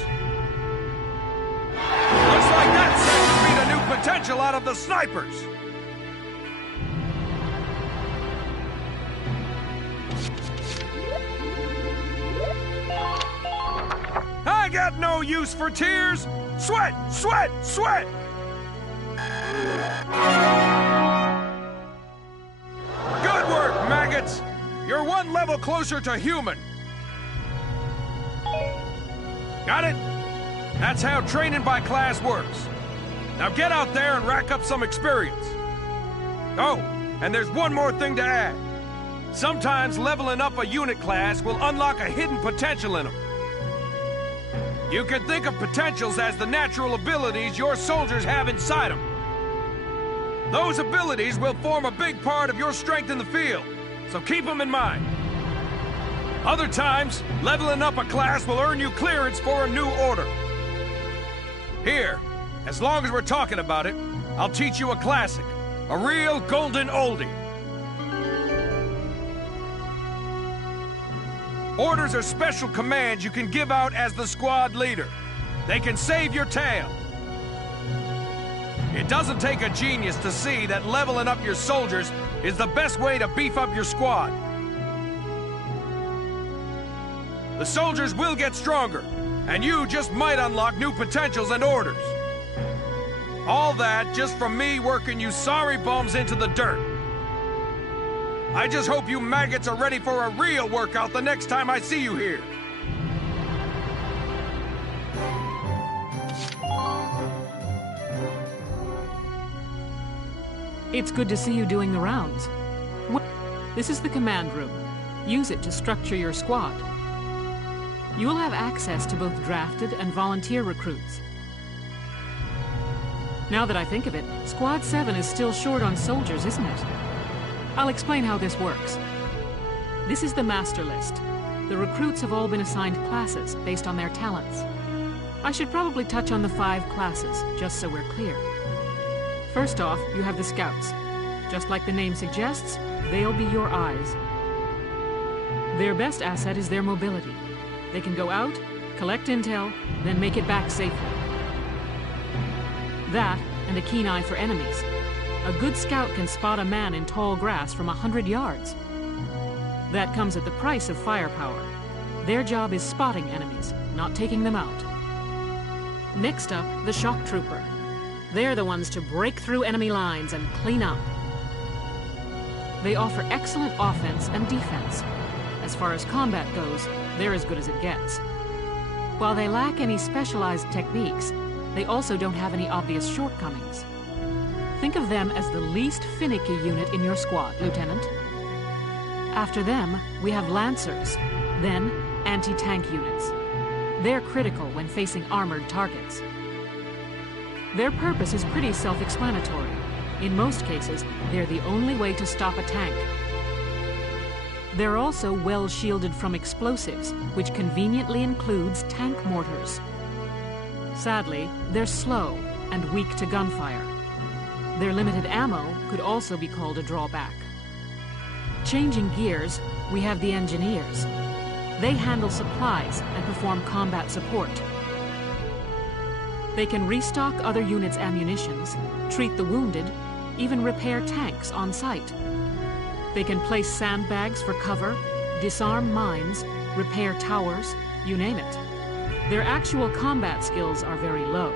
Looks like that sector beat a new potential out of the Snipers. I got no use for tears. Sweat, sweat, sweat! Good work, maggots! You're one level closer to human. Got it? That's how training by class works. Now get out there and rack up some experience. Oh, and there's one more thing to add. Sometimes leveling up a unit class will unlock a hidden potential in them. You can think of potentials as the natural abilities your soldiers have inside them. Those abilities will form a big part of your strength in the field, so keep them in mind. Other times, leveling up a class will earn you clearance for a new order. Here, as long as we're talking about it, I'll teach you a classic, a real golden oldie. Orders are special commands you can give out as the squad leader. They can save your tail. It doesn't take a genius to see that leveling up your soldiers is the best way to beef up your squad. The soldiers will get stronger, and you just might unlock new potentials and orders. All that just from me working you sorry bums into the dirt. I just hope you maggots are ready for a real workout the next time I see you here. It's good to see you doing the rounds. This is the command room. Use it to structure your squad. You will have access to both drafted and volunteer recruits. Now that I think of it, Squad 7 is still short on soldiers, isn't it? I'll explain how this works. This is the master list. The recruits have all been assigned classes based on their talents. I should probably touch on the 5 classes, just so we're clear. First off, you have the scouts. Just like the name suggests, they'll be your eyes. Their best asset is their mobility. They can go out, collect intel, then make it back safely. That, and a keen eye for enemies. A good scout can spot a man in tall grass from 100 yards. That comes at the price of firepower. Their job is spotting enemies, not taking them out. Next up, the shock trooper. They're the ones to break through enemy lines and clean up. They offer excellent offense and defense. As far as combat goes, they're as good as it gets. While they lack any specialized techniques, they also don't have any obvious shortcomings. Think of them as the least finicky unit in your squad, Lieutenant. After them, we have Lancers, then anti-tank units. They're critical when facing armored targets. Their purpose is pretty self-explanatory. In most cases, they're the only way to stop a tank. They're also well shielded from explosives, which conveniently includes tank mortars. Sadly, they're slow and weak to gunfire. Their limited ammo could also be called a drawback. Changing gears, we have the Engineers. They handle supplies and perform combat support. They can restock other units' ammunitions, treat the wounded, even repair tanks on site. They can place sandbags for cover, disarm mines, repair towers, you name it. Their actual combat skills are very low.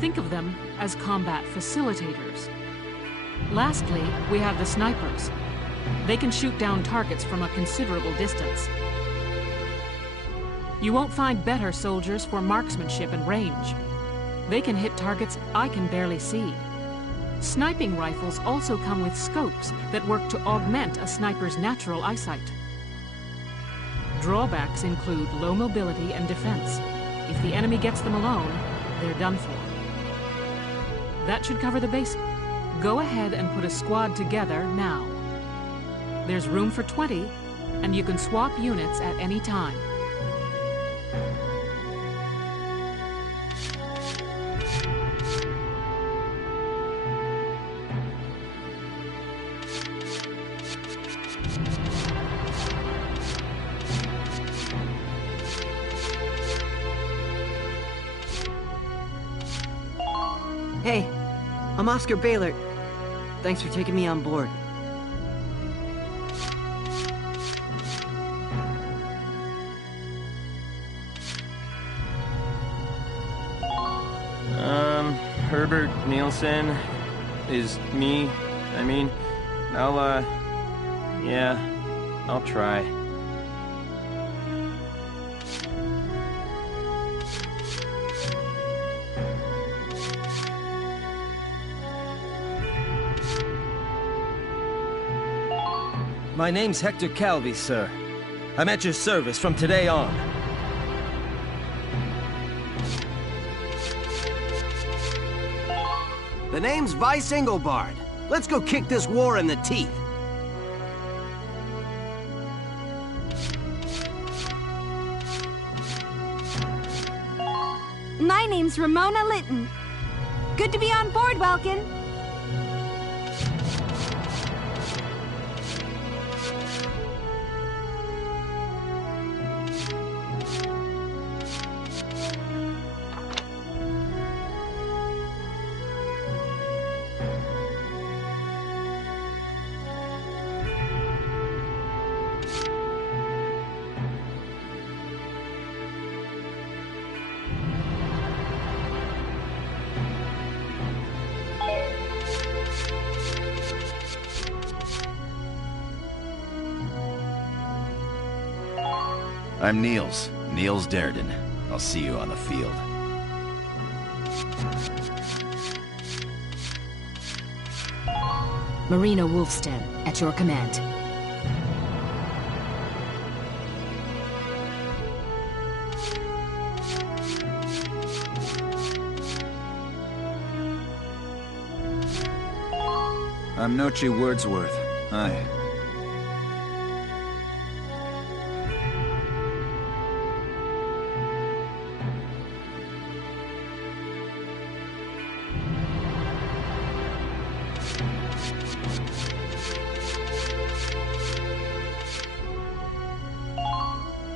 Think of them as combat facilitators. Lastly, we have the Snipers. They can shoot down targets from a considerable distance. You won't find better soldiers for marksmanship and range. They can hit targets I can barely see. Sniping rifles also come with scopes that work to augment a sniper's natural eyesight. Drawbacks include low mobility and defense. If the enemy gets them alone, they're done for. That should cover the basics. Go ahead and put a squad together now. There's room for 20, and you can swap units at any time. Hey, I'm Oscar Baylor. Thanks for taking me on board. Herbert Nielsen is me. I'll try. My name's Hector Calvi, sir. I'm at your service from today on. The name's Vice Engelbard. Let's go kick this war in the teeth. My name's Ramona Litton. Good to be on board, Welkin. I'm Niels Darden. I'll see you on the field. Marina Wolfstead, at your command. I'm Nochi Wordsworth. Hi.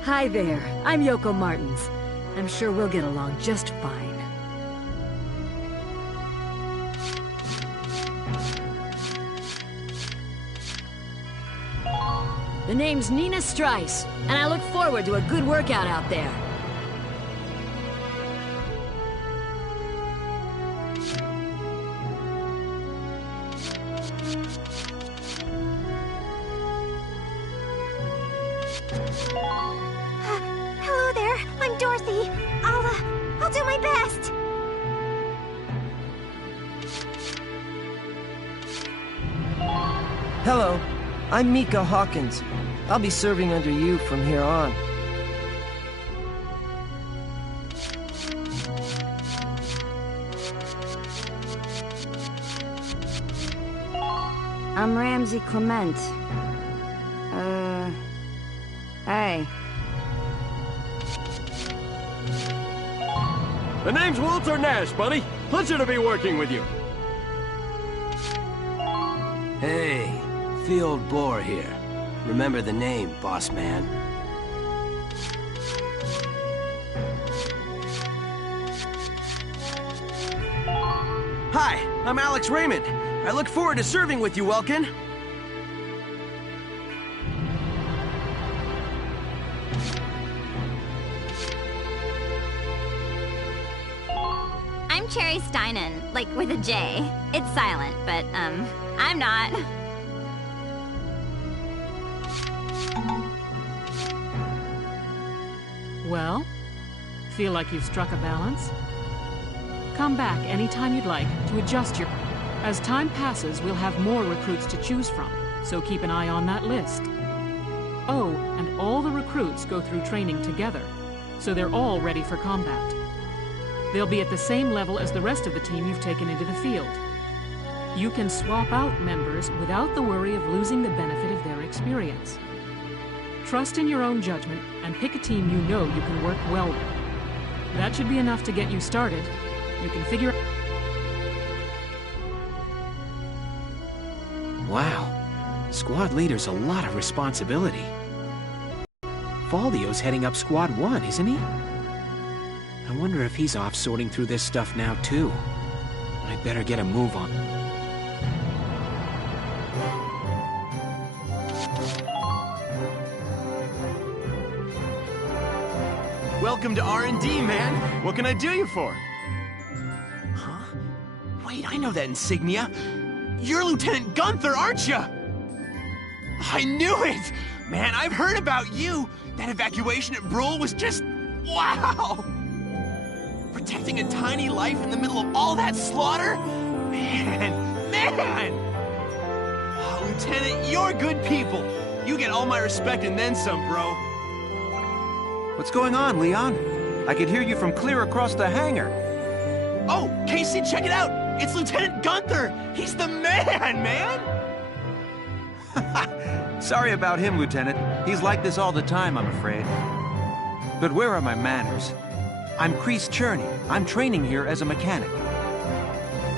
Hi there, I'm Yoko Martins. I'm sure we'll get along just fine. The name's Nina Strice, and I look forward to a good workout out there. Hello, I'm Mika Hawkins. I'll be serving under you from here on. I'm Ramsey Clement. Hey. The name's Walter Nash, buddy. Pleasure to be working with you. Hey, Field Boar here. Remember the name, boss man. Hi, I'm Alex Raymond. I look forward to serving with you, Welkin. I'm Cherry Steinen, like with a J. It's silent, but, I'm not. Well, feel like you've struck a balance? Come back anytime you'd like to adjust your... As time passes, we'll have more recruits to choose from, so keep an eye on that list. Oh, and all the recruits go through training together, so they're all ready for combat. They'll be at the same level as the rest of the team you've taken into the field. You can swap out members without the worry of losing the benefit of their experience. Trust in your own judgment and pick a team you know you can work well with. That should be enough to get you started. You can figure... Wow. Squad leader's a lot of responsibility. Faldio's heading up Squad 1, isn't he? I wonder if he's off sorting through this stuff now, too. I'd better get a move on. Welcome to R&D, man. What can I do you for? Huh? Wait, I know that insignia. You're Lieutenant Gunther, aren't you? I knew it! Man, I've heard about you. That evacuation at Brule was just... wow! Protecting a tiny life in the middle of all that slaughter? Man! Oh, Lieutenant, you're good people. You get all my respect and then some, bro. What's going on, Leon? I could hear you from clear across the hangar. Oh, Casey, check it out! It's Lieutenant Gunther! He's the man! Sorry about him, Lieutenant. He's like this all the time, I'm afraid. But where are my manners? I'm Kreese Cherney. I'm training here as a mechanic.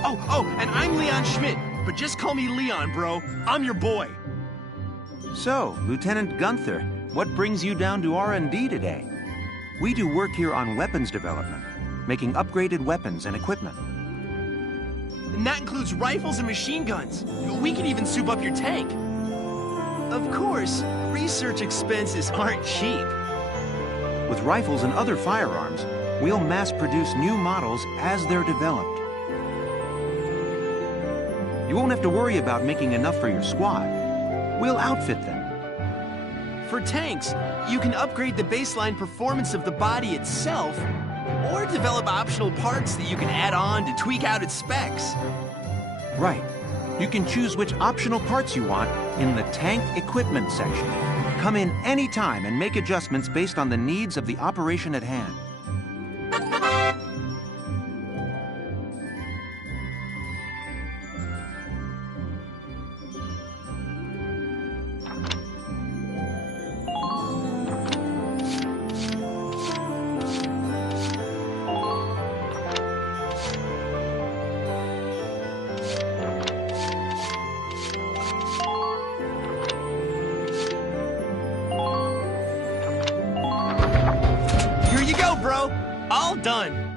Oh, and I'm Leon Schmidt. But just call me Leon, bro. I'm your boy. So, Lieutenant Gunther, what brings you down to R&D today? We do work here on weapons development, making upgraded weapons and equipment. And that includes rifles and machine guns. We can even soup up your tank. Of course, research expenses aren't cheap. With rifles and other firearms, we'll mass-produce new models as they're developed. You won't have to worry about making enough for your squad. We'll outfit them. For tanks, you can upgrade the baseline performance of the body itself, or develop optional parts that you can add on to tweak out its specs. Right. You can choose which optional parts you want in the tank equipment section. Come in any time and make adjustments based on the needs of the operation at hand. Bro, all done.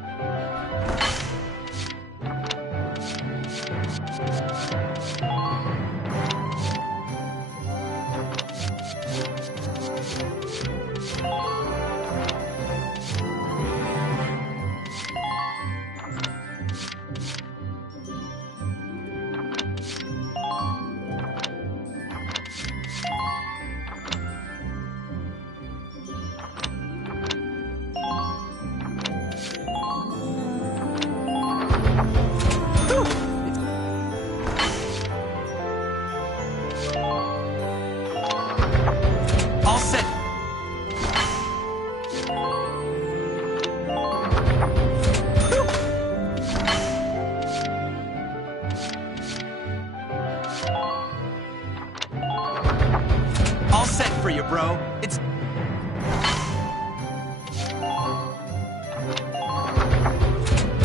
for you, bro. It's...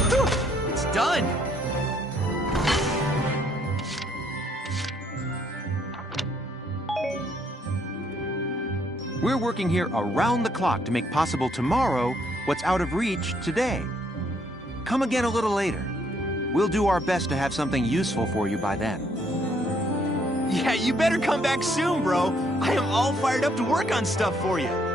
Whew, it's done. We're working here around the clock to make possible tomorrow what's out of reach today. Come again a little later. We'll do our best to have something useful for you by then. Yeah, you better come back soon, bro. I am all fired up to work on stuff for you.